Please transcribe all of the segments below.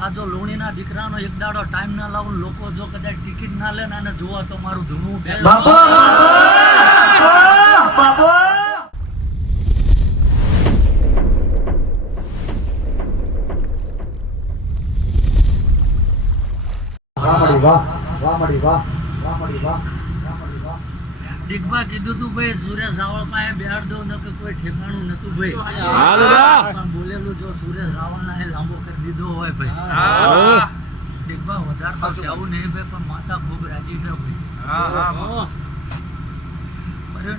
આ જો લોણીના દીકરાનો એક દાડો ટાઈમ ના લાવું લોકો જો કદાચ ટિકિટ ના લે ને જોવા તો મારું ધૂણું દીકબા કીધું તું ભાઈ સુરેશ રાવળ પાસે બેહાડ દો ન કે કોઈ ઠેકાણું નતું ભાઈ પણ બોલેલું જો સુરેશ રાવળ એ લાંબો કરી દીધો હોય ભાઈ દીકબા વધારે તો જવું નહીં ભાઈ પણ માતા ખૂબ રાજી છે ભાઈ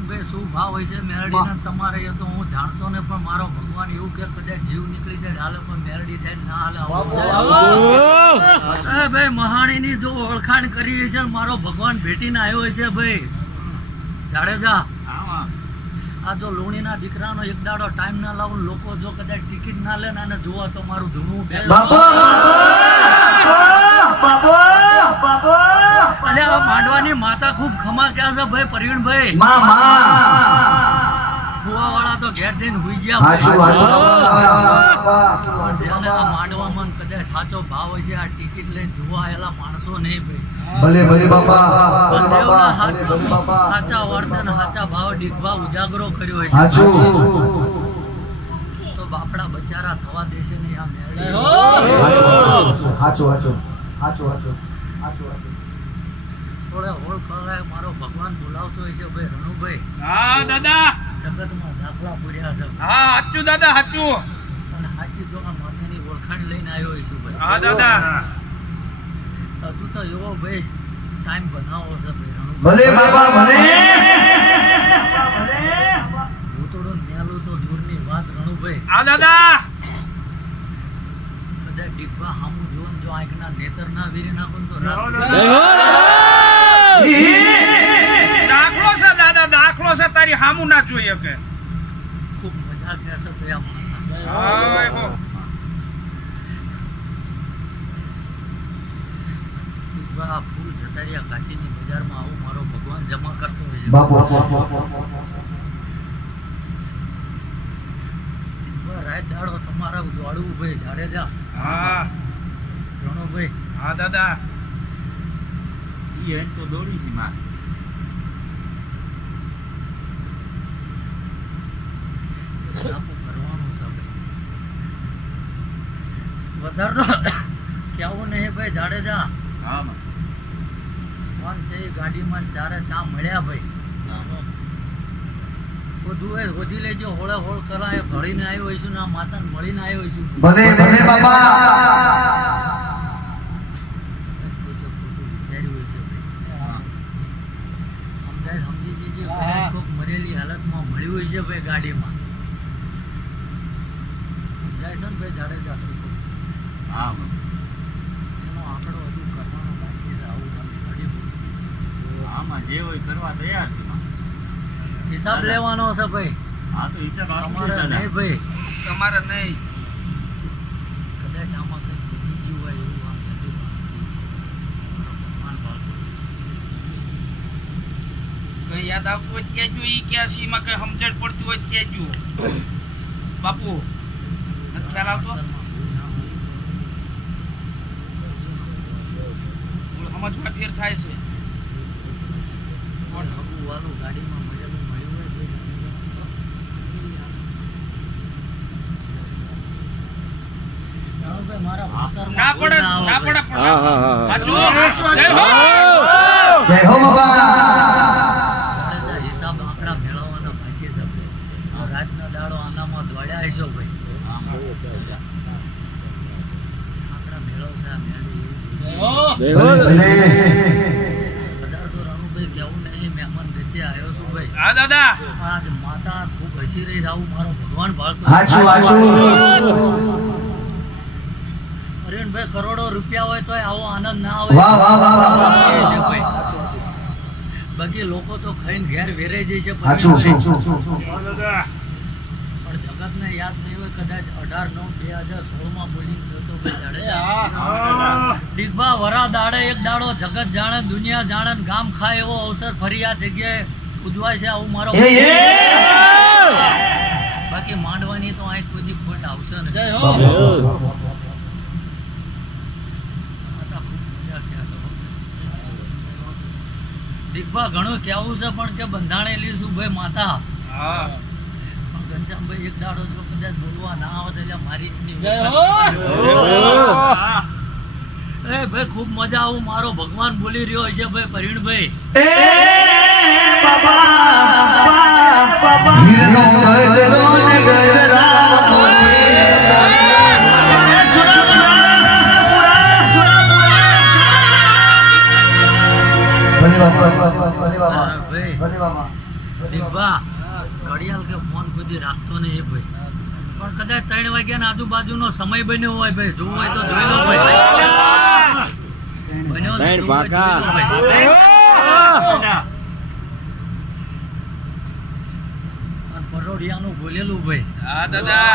ભાઈ શું ભાવ હોય છે મેરડીના તમારે એ તો હું જાણતો ને પણ મારો ભગવાન એવું કે કદાચ જીવ નીકળી જાય હાલે પણ મેરડી જાય ના હાલે ભાઈ મહાણીની જો ઓળખાણ કરી છે મારો ભગવાન ભેટીને આવ્યો છે ભાઈ જાડેજા આ જો લોણીના દીકરાનો એક દાડો ટાઈમ ના લાવું લોકો જો કદાચ ટિકિટ ના લે ને જોવા તો મારું ધૂણું અને આ માંડવાની માતા ખૂબ ખમા ક્યાં છે ભાઈ પ્રવીણભાઈ ફુવા વાળા તો ઘેર જઈને હુઈ ગયા જેને આ માંડવામાં કદાચ સાચો ભાવ હોય છે આ ટિકિટ લઈને જોવા આયેલા માણસો નહીં ભાઈ ભલે ભલે બાપા સાચા વર્તન સાચા ભાવ દીકવા ઉજાગરો કર્યો હોય તો બાપડા બચારા થવા દેશે નહીં આ મેળી થોડે હોળ ખરાય મારો ભગવાન બોલાવતો હોય છે ભાઈ રણુભાઈ હા દાદા જગતમાં દાખલા પૂર્યા છે હા હાચું દાદા હાચું અને સાચી જો આ માતાની ઓળખાણ લઈને આવ્યો છું ભાઈ હા દાદા હજુ તો એવો ભાઈ ટાઈમ બનાવો છે ભાઈ રણુભાઈ ભલે બાપા ભલે ભૂતોડું નેલું તો દૂરની વાત રણુભાઈ હા દાદા કદાચ ડીગવા હામું જોન જો આંખના નેતર ના વીરી નાખું તો દાખલો છે દાદા દાખલો છે તારી હામું ના જોઈએ કે ખૂબ મજા કહેશે ભાઈ આ માતા હાય હો ડીગવા આ ફૂલ જતારિયા કાશીની બજારમાં આવું મારો ભગવાન જમા કરતો હોય છે બાપા ડીગવા રાત દાડો તમારા દોડવું ભાઈ જાડેજા હા રણુભાઈ હા દાદા ઈ એન તો દોડી છે માં આપું કરવાનું છે ભાઈ વધારે તો કેવું નહીં ભાઈ જાડેજા હા માં કોણ છે એ ગાડીમાં ચારે ચા મળ્યા ભાઈ બધું એ હોદી લેજો હોળે હોળ કરાય ભળીને આવ્યો હોઈશું ને આ માતાને મળીને આવ્યો હોઈશું ભલે ભલે બાપા વિચાર્યું હોય છે ભાઈ સમજાય સમજી જઈએ કદાચ કોક મરેલી હાલતમાં મળ્યું હોય છે ભાઈ ગાડીમાં સમજાય છે ને ભાઈ જાડેજા શું કહું? હા માં એનો આંકડો હજુ કરવાનો બાકી છે આવું તમે ઘડી આમાં જે હોય કરવા તૈયાર છે માં હિસાબ લેવાનો છે ભાઈ હા તો હિસાબ આપશે તમારે દાદા નહીં ભાઈ તમારે નહીં કદાચ આમાં કંઈક બની ગયું હોય એવું આમ નથી ભગવાન ભાળતો કઈ યાદ આવતું હોય કેજો ઈ ક્યાસી માં કઈ સમજણ પડતી હોય કેજો બાપુ નથી ખ્યાલ આવતો સમજવા ફેર થાય છે કોણ હગું વાળું ગાડીમાં મળ્યું હોય ભાઈ જાણો ભાઈ મારા ભાતરમાં ના કોઈ પડે આવે ના પડે ભાઈ. હાચું જય હો જય હો બાપા જાડેજા હિસાબ આંકડા મેળવવાના બાકી છે ભાઈ. આ રાતનો દાડો આનામાં દોડ્યા હશો ભાઈ આંકડા મેળવશે આ મેળવી ભલે ભલે વધારે તો રણુભાઈ કેવું નહીં મહેમાન રીતે આવ્યો છું ભાઈ હા દાદા પણ આજ માતા ખૂબ હસી રહી આવું મારો ભગવાન ભાળતો હાચું હાચું અરવિંદભાઈ કરોડો રૂપિયા હોય તો આવો આનંદ ના આવે વાહ વાહ વાહ વાહ એ છે ભાઈ. બાકી લોકો તો ખાઈને ઘેર વેરાઈ જાય છે હાચું પણ હા દાદા જગતને યાદ નહીં હોય કદાચ 18/9/2016 માં બોલી ગયો તો ભાઈ જાડેજા હા ડીગબા વરા દાડે એક દાડો જગત જાણે દુનિયા જાણે ને ગામ ખાય એવો અવસર ફરી આ જગ્યાએ ઉજવાય છે આવું મારો બાકી માંડવાની તો અહીં કોઈ દી ખોટ આવશે ને દીપા ઘણું કેવું છે પણ કે બંધાણેલી છું ભાઈ માતા. હા પણ ઘનશ્યામભાઈ એક દાડો જો કદાચ બોલવા ના આવે તો એટલે મારી એ ભાઈ ખૂબ મજા આવું મારો ભગવાન બોલી રહ્યો છે ભાઈ પરિણભાઈ. વીરનો ગજરો ને ગજરામ બોલે. ભલે બાપા, ભલે બાપા, ભાઈ ભલે બાપા. દીપા ઘડિયાળ કે ફોન કોઈ રાખતો નહીં ભાઈ, પણ કદાચ 3 વાગ્યાના આજુબાજુનો સમય બન્યો હોય ભાઈ, જોવું હોય તો જોઈ લો ભાઈ. બન્યો છે, જોવું હોય તો જોઈ લો ભાઈ. અને પરોઢિયાનું બોલેલું ભાઈ, હા દાદા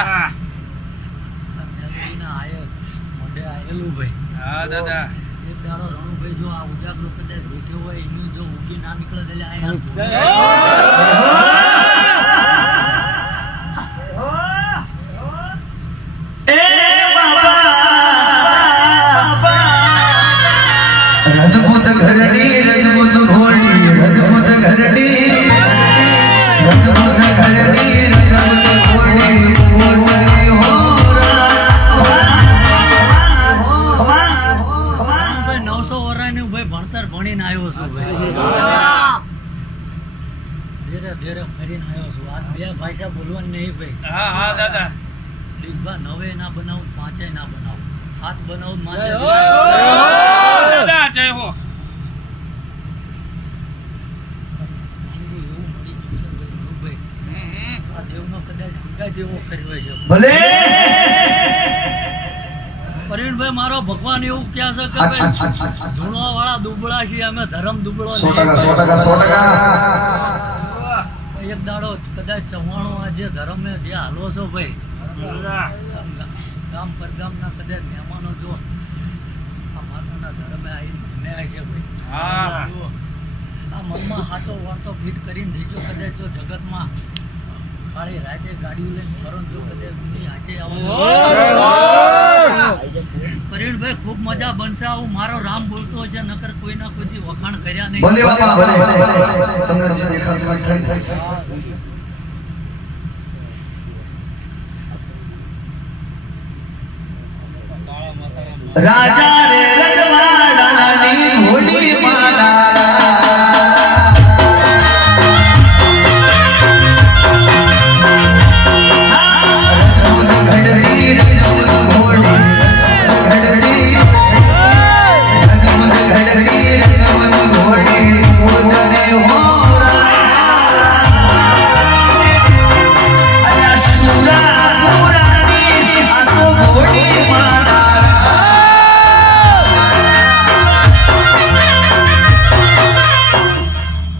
મેલડીના આયે મોઢે આયેલું ભાઈ. હા દાદા એક દાડો રણુભાઈ જો આ ઉજાગરો કદાચ જોખ્યો હોય એનું જો ઉગી ના નીકળે તો એટલે આયા રજપૂત ઘરડી રજપૂત ઘોડી રજપૂત ઘરડી રજપૂત ઘરડી રજપૂત ઘોડી પોતરી ભાઈ 900 વર્ષનું ભાઈ ભણતર ભણીને આવ્યો છું ભાઈ. ધીરે ધીરે ફરીને આવ્યો છું. આ બે ભાષા બોલવાની નહીં ભાઈ. હા હા દાદા દીપા 9 ના બનાવું 5 ના બનાવું, હાથ બનાવું માથે દાદા જય હો એવું મળી ગયું છે ભાઈ રણુભાઈ. આ દેવનો કદાચ હંગાઈ દેવો કર્યો છે. ભલે પરિણભાઈ મારો ભગવાન એવું કહે છે કે ભાઈ ધૂણવા વાળા દુબળા છીએ અમે, ધર્મ દુબળો 100% નહીં. 100% એક દાડો કદાચ ચવાણો આ જે ધર્મે જે હાલો છો ભાઈ, ગામ પરગામના કદાચ મહેમાનો જો આ માતાના ધર્મે આવીને ભમ્યા છે ભાઈ. હા જુઓ, આ મનમાં સાચો વાર્તો ફીટ કરીને દીજો કદાચ જો જગતમાં ખાલી રાતે ગાડીઓ લઈને ફરો ને જો કદાચ ઊંડી હાચે આવો પરિણભાઈ ખૂબ મજા બનશે. આવું મારો રામ બોલતો હશે, નકર કોઈના કોઈથી વખાણ કર્યા નહીં. ભલે બાપા ભલે તમને જે દેખાતું હોય થઈ રાજા રે રજવાડાની ઘોડી મારા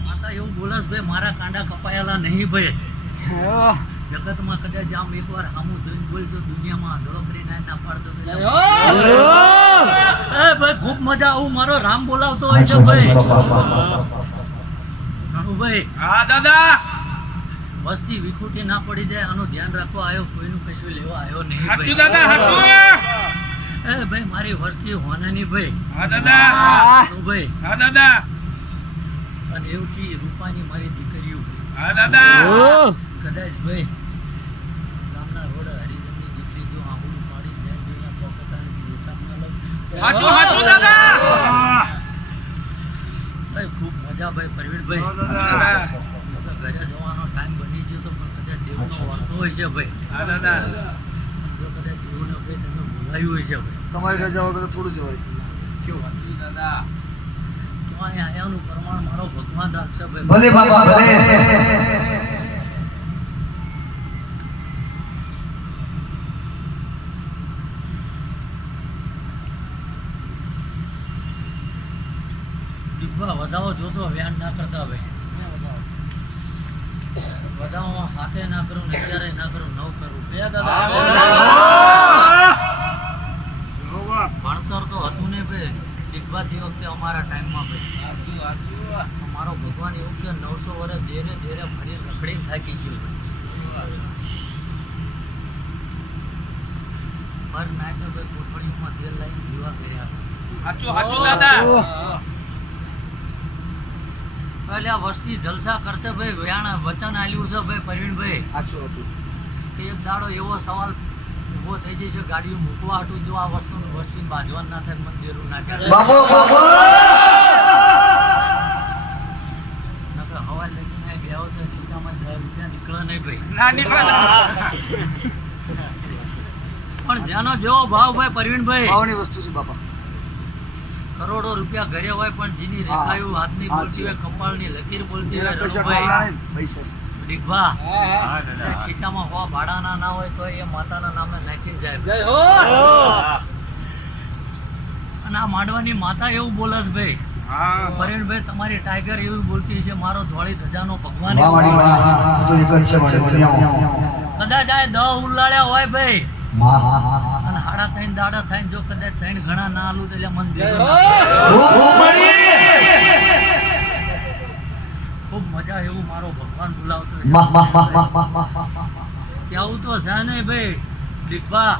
માતા એવું બોલસ ભાઈ મારા કાંડા કપાયેલા નહીં ભાઈ. જગતમાં કદાચ આમ એકવાર સામું જોઈને બોલજો દુનિયામાં આંધળો કરીને ના પાડતો એ ભાઈ ખૂબ મજા આવું મારો રામ બોલાવતો હોય છે ભાઈ. રણુભાઈ હા દાદા વસ્તી વિખૂટી ના પડી જાય આનું ધ્યાન રાખવા આવ્યો, કોઈનું કશું લેવા આવ્યો નહીં હાચું ભાઈ. દાદા હાચું એ ભાઈ મારી વસ્તી હોનાની ભાઈ. હા દાદા રણુભાઈ હા દાદા અને એવું કી રૂપાની મારી દીકરીઓ હા દાદા કદાચ ભાઈ ગામના રોડ હરિજનની દીકરી જો આંબુડું પાડી જાય જોઈને પોકતાની હિસાબ ના લો. હાચું હાચું દાદા ભાઈ ખૂબ મજા ભાઈ પ્રવીણભાઈ. દાદા ઘરે જવાનો ટાઈમ બની ગયો તો પણ કદાચ દેવનો વર્તો હોય છે ભાઈ. હા દાદા જો કદાચ દેવનો ભાઈ તમે બોલાયું હોય છે ભાઈ તમારી ઘર જવા તો થોડું જવાય કેવું હાચું દાદા તો અહીંયા આયાનું પ્રમાણ મારો ભગવાન રાખશે ભાઈ. ભલે બાપા ભલે દીપા વધાવો જોતો વ્યાન ના કરતા ભાઈ. વધાવમાં હાથે ના કરું ને અત્યારે ના કરું નવ કરું છે દાદા. ભણતર તો હતું ને ભાઈ દીકવાથી વખતે અમારા ટાઈમમાં ભાઈ. અમારો ભગવાન એવું કે 900 વર્ષ ધીરે ધીરે ફરી રખડી થાકી ગયો ભાઈ. પર નાયકે ભાઈ કોઠડીમાં તેલ લાવીને દીવા કર્યા. હાચું હાચું દાદા એટલે આ વસ્તી જલસા કરશે ભાઈ વ્યાણા વચન આલ્યું છે ભાઈ પ્રવીણભાઈ સાચું હતું કે એક દાડો એવો સવાલ ઊભો થઈ જશે ગાડીઓ મૂકવા હાટું જો આ વસ્તીને બાંધવાન ના થાય મંદિરો ના થાય બાબો બાબો નકર હવા લઈને બેહો તો ખીચામાં 10 રૂપિયા નીકળે નહીં ભાઈ ના નીકળે પણ જેનો જેવો ભાવ ભાઈ પ્રવીણભાઈ ભાવની વસ્તુ છે બાપા કરોડો રૂપિયા ઘરે હોય પણ જેની રેખાયું હાથની બોલતી હોય કપાળની લકીર બોલતી હોય એના પૈસા રણુભાઈ, કમાણા ને પૈસા દીઘવા હા દાદા ખીચામાં હવા ભાડાના ના હોય તો એ માતાના નામે નાખીને જાય અને આ માંડવાની માતા એવું બોલે છે ભાઈ હા પ્રવીણભાઈ તમારી ટાઈગર એવું બોલતી છે મારો ધોળી ધજાનો ભગવાન વાહ એવું વાહ બોલે. વાહ તો એક જ છે મને કદાચ આ 10 ઉલાળ્યા હોય ભાઈ વાહ અને 3.5 દાડા થાય જો કદાચ 3 ઘણા ના આલું તો એટલે મન ભેગું ના ખૂબ મજા એવું મારો ભગવાન બોલાવતો છે. કેવું તો છે નહીં ભાઈ દીપા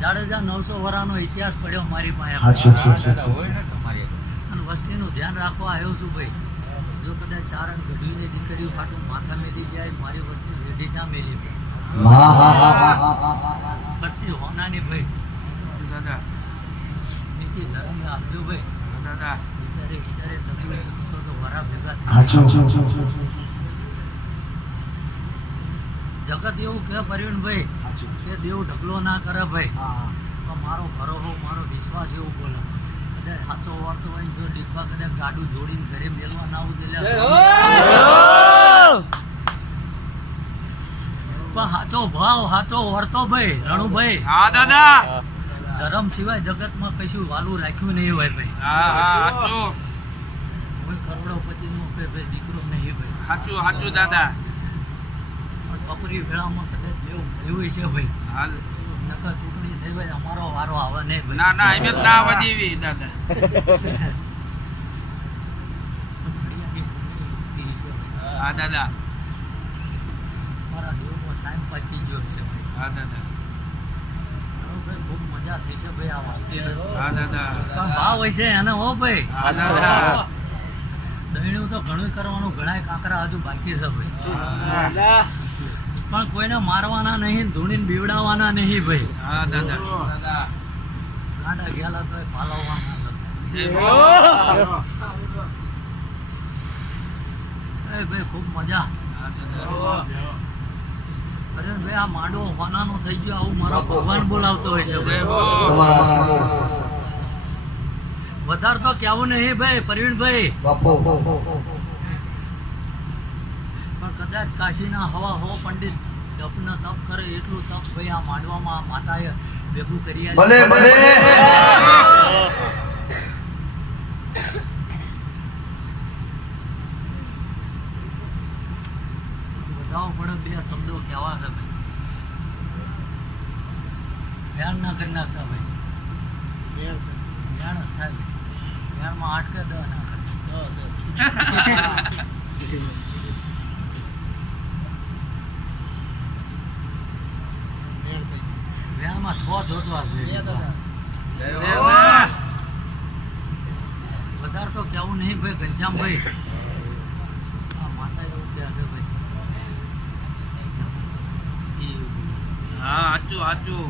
જાડેજા 900 વર્ષનો ઇતિહાસ પડ્યો મારી પાસે દાદા હોય ને તમારી અને વસ્તીનું ધ્યાન રાખવા આવ્યો છું ભાઈ જો કદાચ ચારણ ગઢવીને દીકરીઓ ફાટું માથા મેલી જાય મારી વસ્તી રેડી ચા મેલી ફરતી હોનાની ભાઈ દાદા નીતિ ધર્મ આપજો ભાઈ દાદા વિચારે વિચારે તમે છો તો વરા ભેગા થઈ જગત એવું કે પ્રવીણભાઈ કે દેવ ઢગલો ના કરે ભાઈ તો મારો ભરોસો મારો વિશ્વાસ એવું બોલે કદાચ સાચો વાર્તો હોય ને જો ડીપા કદાચ ગાડું જોડીને ઘરે મેલવા ના આવું એટલે પણ સાચો ભાવ સાચો વર્તો ભાઈ રણુભાઈ હા દાદા ધર્મ સિવાય જગતમાં કશું વાલું રાખ્યું નહીં હોય ભાઈ હા હા હાચું કોઈ કરોડોપતિનો કે ભાઈ દીકરો નહીં ભાઈ હાચું હાચું દાદા પણ બપોરી વેળામાં કદાચ દેવ મળ્યું છે ભાઈ હાલ નકર ચૂંટણી થઈ ગઈ અમારો વારો આવે નહીં ભાઈ ના ના એમ જ ના આવવા દેવી દાદા ઘડિયાની પૂરી છે ભાઈ. હા દાદા મારા દેવનો ટાઈમ પાકી ગયો છે ભાઈ હા દાદા ભાઈ ખૂબ મજા થઈ છે ભાઈ આ વસ્તીને હા દાદા પણ ભાવ હોય છે એને હો ભાઈ હા દાદા દહીણું તો ઘણું કરવાનું ઘણાય કાંકરા હજુ બાકી છે ભાઈ પણ કોઈને મારવાના નહીં ધૂણીને બીવડાવવાના નહીં ભાઈ હા દાદા દાદા ગાંડા ગયેલા તો પાલવવાના નથી. એ ભાઈ ખૂબ મજા અરે ભાઈ આ માંડવો હોનાનો થઈ ગયો આવું મારો ભગવાન બોલાવતો હોય છે ભાઈ વધારે તો કેવું નહીં ભાઈ પ્રવીણભાઈ પણ કદાચ કાશીના હવા હો પંડિત જપના તપ કરે એટલું તપ ભાઈ આ માંડવામાં આ માતાએ ભેગું કરી આલી. ભલે ભલે બધાઓ પડે બે શબ્દો કહેવા છે ભાઈ ધ્યાન ના કરી નાખતા ભાઈ ધ્યાન જ થાય ભાઈ ધ્યાનમાં 8 કે 10 ના કરે ધ્યાનમાં 6 જોતો વધારે તો કેવું નહીં ભાઈ ઘનશ્યામભાઈ આ માતા એવું કહે છે ભાઈ હા હાચું હાચું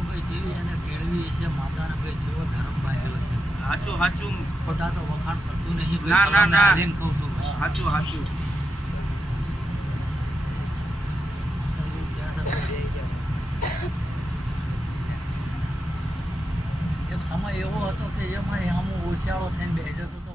ભાઈ જેવી એને કેળવી છે માતાને ભાઈ જેવો ધર્મભાઈ આવ્યો છે હાચું હાચું ખોટા તો વખાણ કરતું નહીં ના, ભાઈ ના, ના. કલમને કહું છું ભાઈ. હાચું હાચું એવું કહે છે ભાઈ. એક સમય એવો હતો કે એમાં આમ ઓછાળો થઈને બેઠો હતો